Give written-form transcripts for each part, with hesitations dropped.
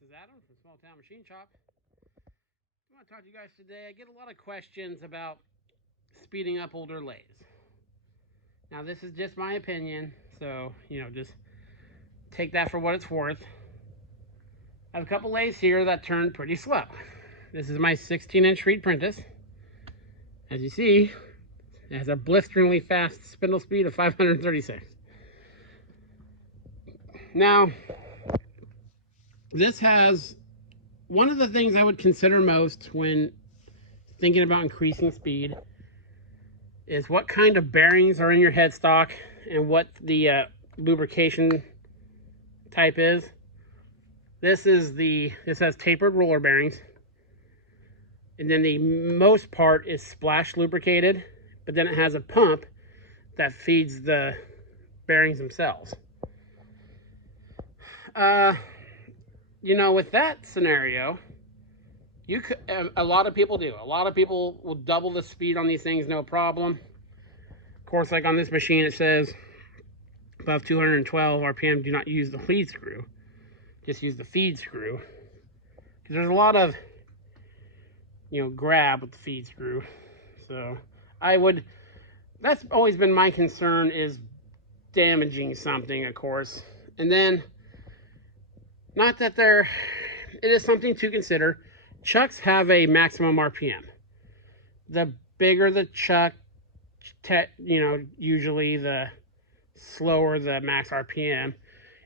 This is Adam from Small Town Machine Shop. I want to talk to you guys today. I get a lot of questions about speeding up older lathes. Now, this is just my opinion, so, just take that for what it's worth. I have a couple lathes here that turn pretty slow. This is my 16-inch Reed Prentice. As you see, it has a blisteringly fast spindle speed of 536. Now, this has one of the things I would consider most when thinking about increasing speed is what kind of bearings are in your headstock and what the lubrication type is. This has tapered roller bearings, and then the most part is splash lubricated, but then it has a pump that feeds the bearings themselves. With that scenario, a lot of people do. A lot of people will double the speed on these things, no problem. Of course, like on this machine, it says above 212 RPM, do not use the lead screw. Just use the feed screw. Because there's a lot of, grab with the feed screw. So that's always been my concern, is damaging something, of course. And then, not that it is something to consider. Chucks have a maximum RPM. The bigger the chuck, usually the slower the max RPM.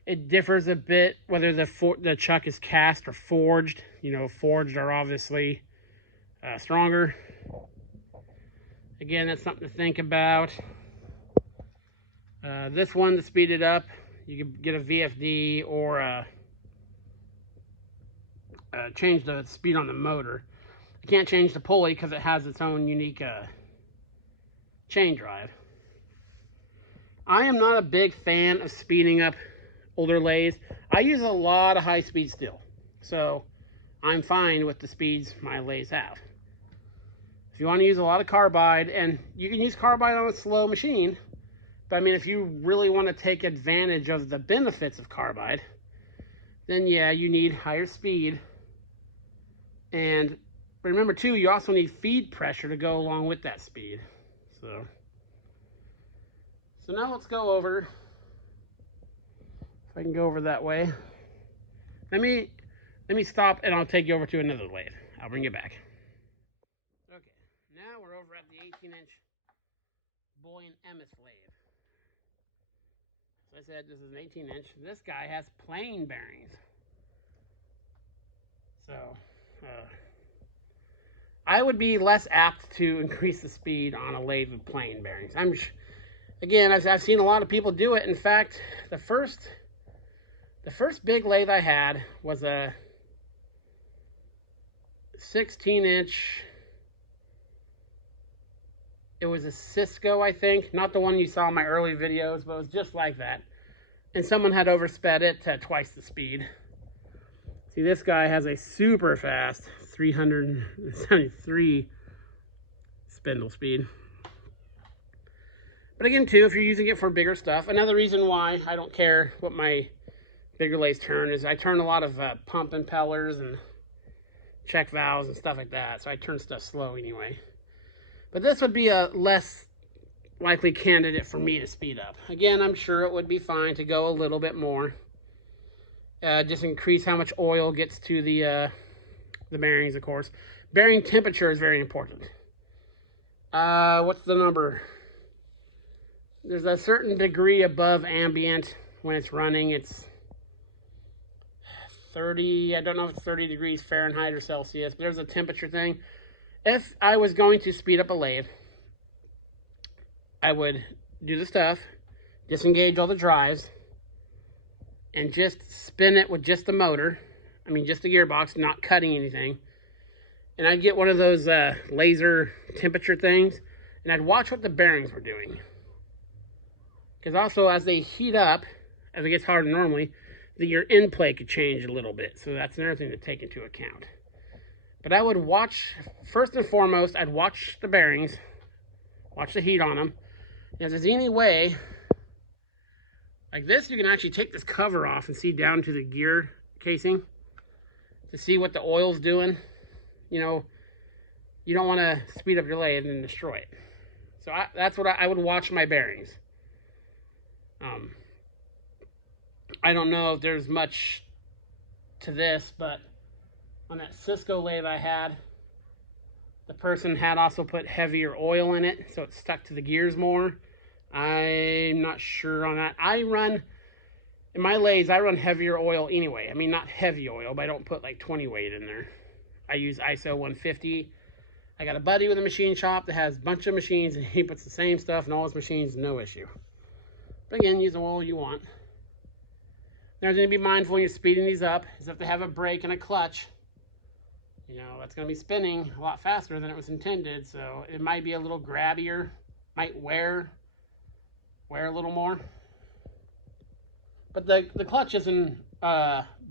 It differs a bit whether the chuck is cast or forged. Forged are obviously stronger. Again, that's something to think about. This one, to speed it up, you could get a VFD or change the speed on the motor. I can't change the pulley because it has its own unique chain drive. I am not a big fan of speeding up older lathes. I use a lot of high speed still, so I'm fine with the speeds my lathes have. If you want to use a lot of carbide, and you can use carbide on a slow machine, but if you really want to take advantage of the benefits of carbide, then yeah, you need higher speed. And remember too, you also need feed pressure to go along with that speed. So now let's go over, if I can go over that way. Let me stop and I'll take you over to another lathe. I'll bring you back. Okay, now we're over at the 18-inch Boyne Emmis lathe. As I said, this is an 18-inch. This guy has plain bearings. So, I would be less apt to increase the speed on a lathe with plain bearings. Again, I've seen a lot of people do it. In fact, the first big lathe I had was a 16-inch. It was a Cisco, I think. Not the one you saw in my early videos, but it was just like that. And someone had oversped it to twice the speed. See, this guy has a super fast 373 spindle speed. But again, too, if you're using it for bigger stuff, another reason why I don't care what my bigger lathes turn is I turn a lot of pump impellers and check valves and stuff like that. So I turn stuff slow anyway. But this would be a less likely candidate for me to speed up. Again, I'm sure it would be fine to go a little bit more. Just increase how much oil gets to the bearings, of course. Bearing temperature is very important. What's the number? There's a certain degree above ambient when it's running. It's 30, I don't know if it's 30 degrees Fahrenheit or Celsius, but there's a temperature thing. If I was going to speed up a lathe, I would do the stuff, disengage all the drives, and just spin it with just the motor. Just the gearbox, not cutting anything. And I'd get one of those laser temperature things, and I'd watch what the bearings were doing. Because also, as they heat up, as it gets harder normally, your end play could change a little bit. So that's another thing to take into account. But I would watch, first and foremost, I'd watch the bearings, watch the heat on them. And if there's any way, like this, you can actually take this cover off and see down to the gear casing. to see what the oil's doing. You know, you don't want to speed up your lathe and destroy it. So that's what I would watch my bearings. Um, I don't know if there's much to this, but on that Cisco lathe I had, the person had also put heavier oil in it, so it stuck to the gears more. I'm not sure on that. In my lathes, I run heavier oil anyway. I mean, not heavy oil, but I don't put like 20 weight in there. I use ISO 150. I got a buddy with a machine shop that has a bunch of machines, and he puts the same stuff in all his machines, no issue. But again, use the oil you want. There's going to be mindful when you're speeding these up, is if they have a brake and a clutch, you know, that's going to be spinning a lot faster than it was intended, so it might be a little grabbier, might wear a little more. But the clutches and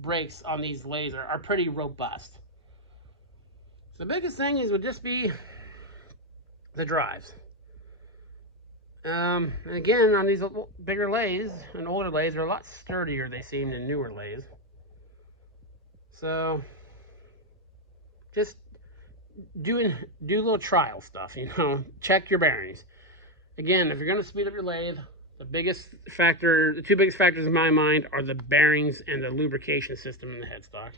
brakes on these lathes are pretty robust. So the biggest thing would just be the drives. And again, on these bigger lathes and older lathes, they're a lot sturdier, they seem, than newer lathes. So just do a little trial stuff, you know, check your bearings. Again, if you're going to speed up your lathe, the two biggest factors in my mind are the bearings and the lubrication system in the headstock.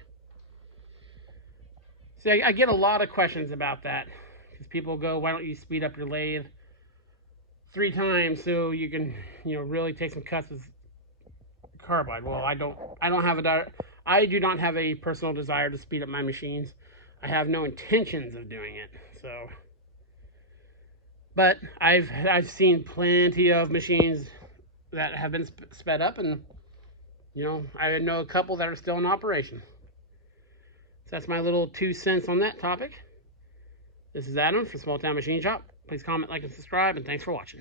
See, I get a lot of questions about that, because people go, why don't you speed up your lathe 3 times so you can, you know, really take some cuts with carbide? Well, I do not have a personal desire to speed up my machines. I have no intentions of doing it. So, but I've seen plenty of machines that have been sped up, and you know, I know a couple that are still in operation. So that's my little 2 cents on that topic. This is Adam from Small Town Machine Shop. Please comment, like, and subscribe, and thanks for watching.